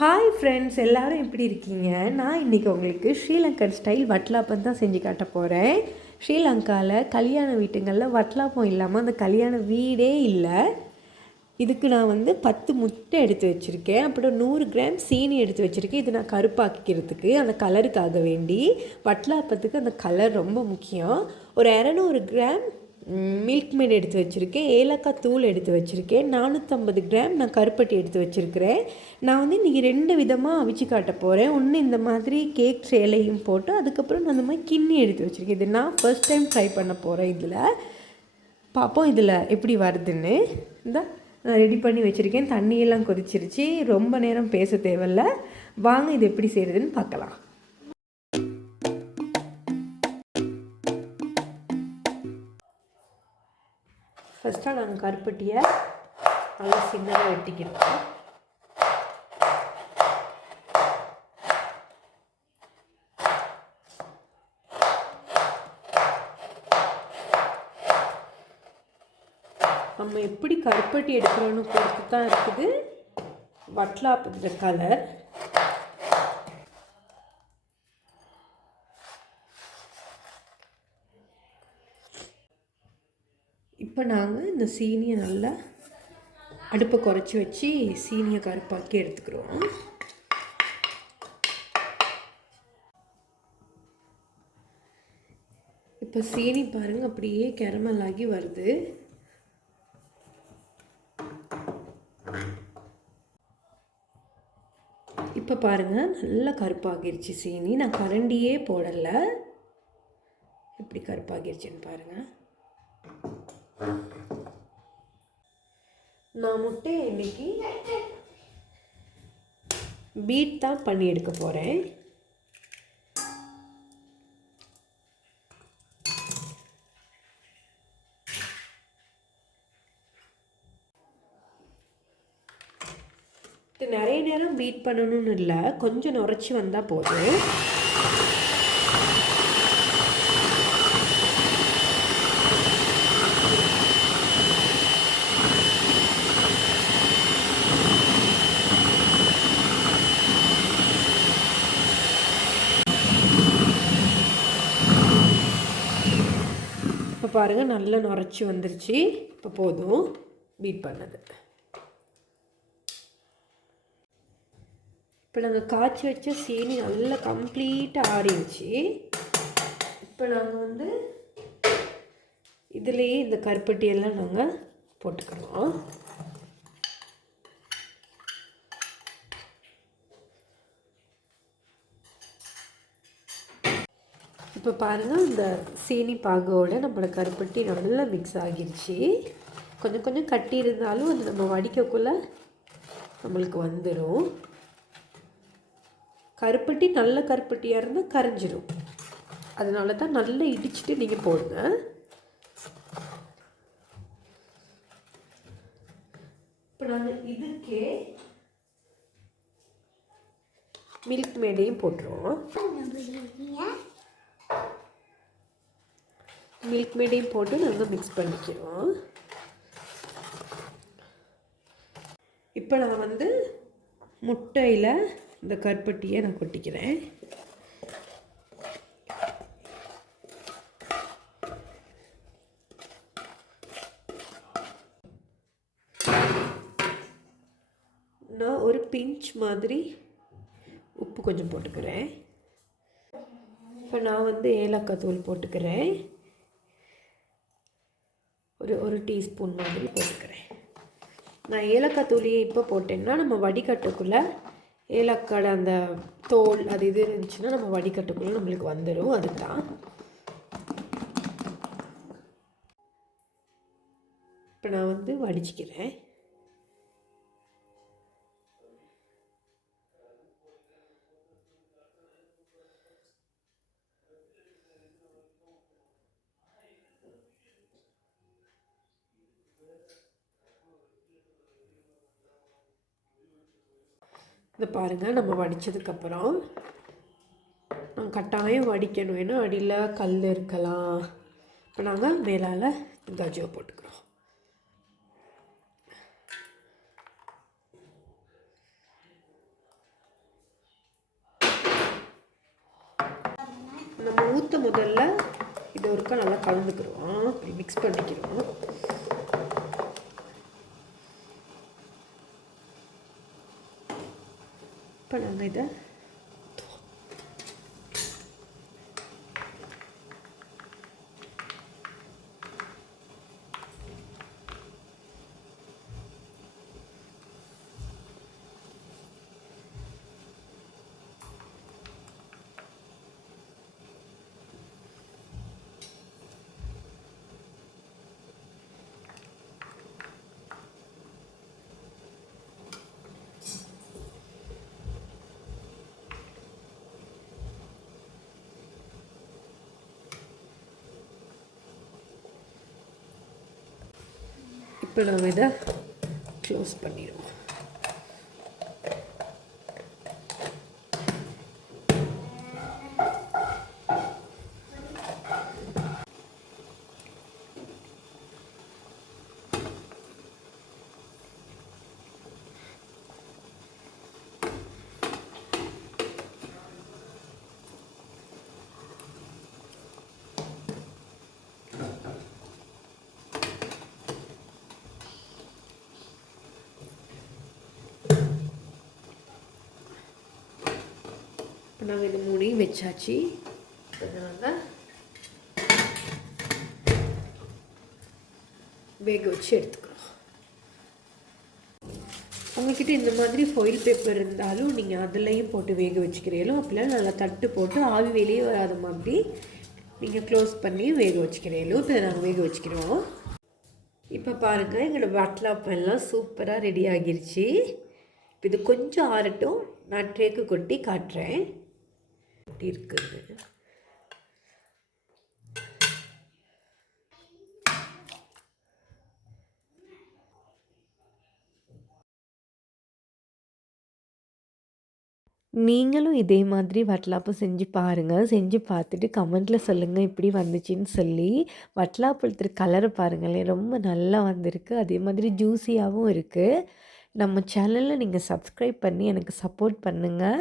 Hi friends, எல்லோரும் எப்படி இருக்கீங்க? நான் இன்றைக்கி உங்களுக்கு ஸ்ரீலங்கன் ஸ்டைல் வட்லாப்பம் தான் செஞ்சு காட்ட போகிறேன். ஸ்ரீலங்காவில் கல்யாண வீட்டுங்களில் வட்லாப்பம் இல்லாமல் அந்த கல்யாண வீடே இல்லை. இதுக்கு நான் 10 முட்டை எடுத்து வச்சுருக்கேன். அப்புறம் 100 கிராம் சீனி எடுத்து வச்சுருக்கேன். இது நான் கருப்பாக்கிறதுக்கு, அந்த கலருக்காக வேண்டி. வட்லாப்பத்துக்கு அந்த கலர் ரொம்ப முக்கியம். ஒரு 200 கிராம் மில்க் மேட் எடுத்து வச்சுருக்கேன். ஏலக்காய் தூள் எடுத்து வச்சுருக்கேன். 450 கிராம் நான் கருப்பட்டி எடுத்து வச்சுருக்கிறேன். நான் இன்றைக்கி 2 விதமாக அவிச்சு காட்ட போகிறேன். ஒன்று இந்த மாதிரி கேக் சேலையும் போட்டு, அதுக்கப்புறம் நான் அந்த மாதிரி கிண்ணி எடுத்து வச்சுருக்கேன். இது நான் ஃபர்ஸ்ட் டைம் ட்ரை பண்ண போகிறேன். இதில் பார்ப்போம் இதில் எப்படி வருதுன்னு. இந்த நான் ரெடி பண்ணி வச்சுருக்கேன். தண்ணியெல்லாம் கொதிச்சிருச்சு. ரொம்ப நேரம் பேச தேவையில்ல. வாங்க இது எப்படி செய்கிறதுன்னு பார்க்கலாம். ஃபஸ்ட்டாக நாங்கள் கருப்பட்டியை நல்லா சின்னதாக வெட்டிக்கிறோம். நம்ம எப்படி கருப்பட்டி எடுக்கிறோன்னு பொறுத்து தான் இருக்குது வட்லாப்பத்தோட கலர். இப்போ நாங்கள் இந்த சீனியை நல்லா அடுப்பை குறைச்சி வச்சு சீனியை கருப்பாக்கி எடுத்துக்கிறோம். இப்போ சீனி பாருங்கள் அப்படியே கேரமல் ஆகி வருது. இப்போ பாருங்கள் நல்லா கருப்பாகிருச்சு சீனி. நான் கரண்டியே போடலை. எப்படி கருப்பாகிருச்சுன்னு பாருங்கள். நான் முட்டையை இன்னைக்கு பீட் தான் பண்ணி எடுக்க போகிறேன். இது நிறைய நேரம் பீட் பண்ணணும்னு இல்லை, கொஞ்சம் நுரைச்சி வந்தால் போதும். இப்போ பாருங்கள் நல்லா நுரைச்சி வந்துருச்சு. இப்போ போதும் பீட் பண்ணது. இப்போ நாங்கள் காய்ச்சி வச்ச சீனி நல்லா கம்ப்ளீட்டாக ஆறிடுச்சு. இப்போ நாங்கள் இதுலேயே இந்த கருப்பட்டியெல்லாம் நாங்கள் போட்டுக்கிறோம். இப்போ பாருங்கள் இந்த சீனி பாகோடு நம்மளோட கருப்பட்டி நல்லா மிக்ஸ் ஆகிடுச்சு. கொஞ்சம் கொஞ்சம் கட்டி இருந்தாலும் அது நம்ம வடிக்கக்குள்ளே நம்மளுக்கு வந்துடும். கருப்பட்டி நல்ல கருப்பட்டியாக இருந்தால் கரைஞ்சிடும். அதனால தான் நல்லா இடிச்சிட்டு நீங்கள் போடுங்க. இப்போ நாங்கள் இதுக்கே மில்க் மேடையும் போட்டுருவோம். மில்க் மேடையும் போட்டு நாங்கள் மிக்ஸ் பண்ணிக்கிறோம். இப்போ நான் முட்டையில் இந்த கருப்பட்டியை நான் கொட்டிக்கிறேன். நான் ஒரு பிஞ்ச் மாதிரி உப்பு கொஞ்சம் போட்டுக்கிறேன். இப்போ நான் ஏலக்காய் தூள் போட்டுக்கிறேன். ஒரு டீஸ்பூன் மாதிரி போட்டுக்கிறேன். நான் ஏலக்காய் தூளியை இப்போ போட்டேன்னா நம்ம வடிகட்டுக்குள்ளே ஏலக்காய் அந்த தோல் அது இது இருந்துச்சுன்னா நம்ம வடிகட்டுக்குள்ளே நம்மளுக்கு வந்துடும். அதுதான் இப்போ நான் வடிச்சிக்கிறேன். இதை பாருங்கள், நம்ம வடித்ததுக்கப்புறம் கட்டாயம் வடிக்கணும். ஏன்னா அடியில் கல் இருக்கலாம். இப்போ நாங்கள் மேலால் கஜுவை போட்டுக்கிறோம். முதல்ல இது ஒருக்கா நல்லா கலந்துக்கிறோம், இப்படி மிக்ஸ் பண்ணிக்கிறோம். இப்போ நாங்கள் இதை இப்போ நம்ம இதை க்ளோஸ் பண்ணிடுவோம். இப்போ நாங்கள் இது மூணையும் வச்சாச்சு. இதை நாங்கள் வேக வச்சு எடுத்துக்கிறோம். உங்கள்கிட்ட இந்த மாதிரி ஃபாயில் பேப்பர் இருந்தாலும் நீங்கள் அதுலேயும் போட்டு வேக வச்சுக்கிறீங்களோ, அப்படிலாம் நல்லா தட்டு போட்டு ஆவி வெளியே வராத மாதிரி நீங்கள் க்ளோஸ் பண்ணி வேக வச்சுக்கிறீங்களோ. இப்போ நாங்கள் வேக வச்சுக்கிறோம். இப்போ பாருங்கள், எங்களோட வட்டலாப்பெல்லாம் சூப்பராக ரெடி ஆகிருச்சு. இப்போ இது கொஞ்சம் ஆறட்டும், நான் ட்ரேக்கு கொட்டி காட்டுறேன் எப்படி இருக்குது. நீங்களும் இதே மாதிரி வட்டலாப்பம் செஞ்சு பாருங்கள். செஞ்சு பார்த்துட்டு கமெண்ட்டில் சொல்லுங்கள் எப்படி வந்துச்சுன்னு சொல்லி. வட்டலாப்பழத்துக்கு கலரை பாருங்களேன், ரொம்ப நல்லா வந்திருக்கு. அதே மாதிரி ஜூஸியாகவும் இருக்குது. நம்ம சேனலில் நீங்கள் சப்ஸ்கிரைப் பண்ணி எனக்கு சப்போர்ட் பண்ணுங்கள்.